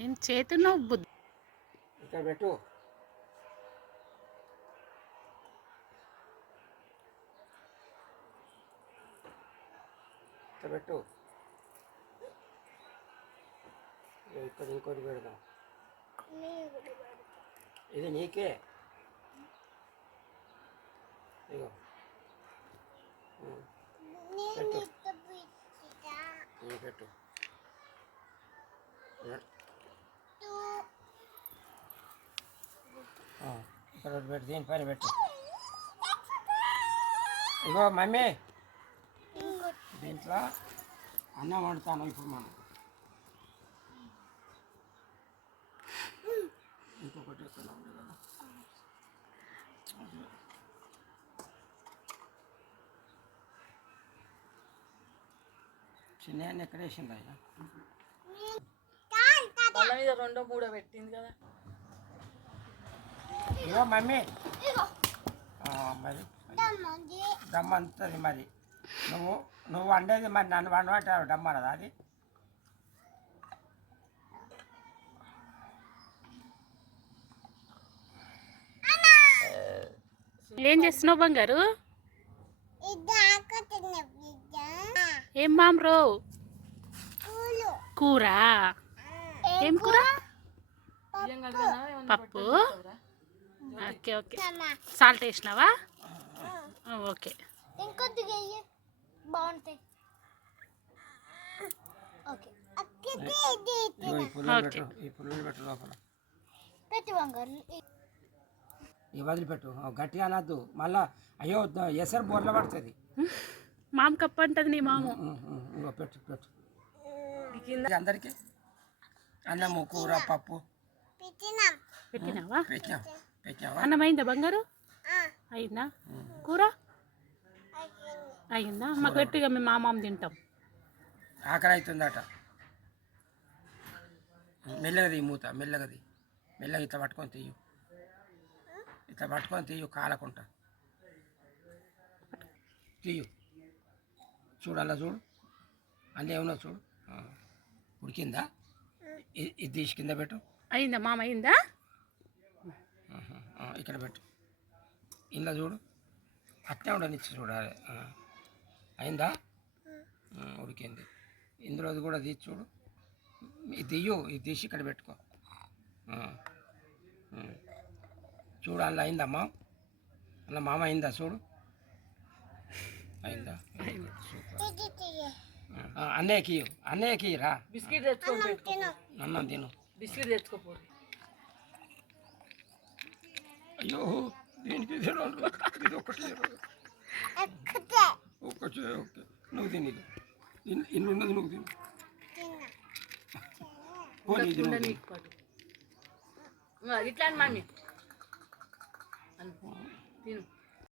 ఏం చేతున్నావు బుద్ధి? ఇక్కడ పెట్టు. ఇక్కడ పెట్టు. ఇగో ఇక్కడ ఇంకోటి పెడదాం. ఇది నీకే. ఇగో పెట్టు. రోడ్డు పెట్టి దీని ఆ, పెట్టు. ఇగో మమ్మీ. దీంట్లో అన్నం వండుతాను ఇప్పుడు మనం. ఇంకొకటి ఇక్కడ ఉంది కదా. చిన్న ఎక్కడ వేసింది వాళ్ళ మీద రెండో మూడో పెట్టింది కదా. ఇగో మమ్మీ. ఆ, మరి. దమ్మంతుంది మరి. నువ్వు నువ్వు వండేది మరి నన్ను వండమంటావు దమ్మన్నదా అది? ఏం చేస్తున్నావు బంగారు? ఏం మామ్రో? కూర? ఏం కూర? పప్పు. Okay okay. సాల్ట్ వేసినావా? ఓకే. ఇంకొద్దిగా బాగుంటాయి. ఓకే. ఈ వదిలిపెట్టు గట్టిగా అనద్దు. మళ్ళా అయ్యో ఎసరు బోర్ల పడుతుంది. మామ కప్పు అంటది నీ మామ. పెట్టు పెట్టు. అందరికి? అన్నము కూర పప్పు. పెట్టినాం. పెట్టినావా? పెట్టినాం. పెట్టినావా? అన్నం అయిందా బంగారు? అయిందా? కూర? అయిందా. మాకు పెట్టిగా మేము మామ తింటాం. ఆకలి అవుతుందట. మెల్లగది మూత మెల్లగది మెల్లగా ఇట్లా పట్టుకొని తీయు. ఇట్లా పట్టుకొని తీయు కాలకుంటా. తీయు. చూడు అలా చూడు. అన్నీ ఏమన్నా చూడు. ఉడికిందా? ఇది తీసి కింద పెట్టు. అయిందా మామ అయిందా? ఇక్కడ పెట్టు. ఇంట్లో చూడు. అట్నే ఉండనిచ్చి చూడాలి. అయిందా? ఉడికింది. ఇందులోది కూడా తీసి చూడు. ఇది తీయు ఇది తీసి ఇక్కడ పెట్టుకో. చూడు అందులో అయిందమ్మా అలా మామ అయిందా? చూడు. అయిందా. సూపర్. అన్నయ్యకి. అన్నయ్యకి రా బిస్కెట్ పెట్టుకో అన్నం తిను. బిస్కెట్ తెచ్చుకోపోరు అయ్యో దీనికి ఇది ఒకటి ఒకటి ఓకే నువ్వు తిని ఇన్ని ఉన్నది నువ్వు తిను. ఇట్లా మమ్మీ తిను.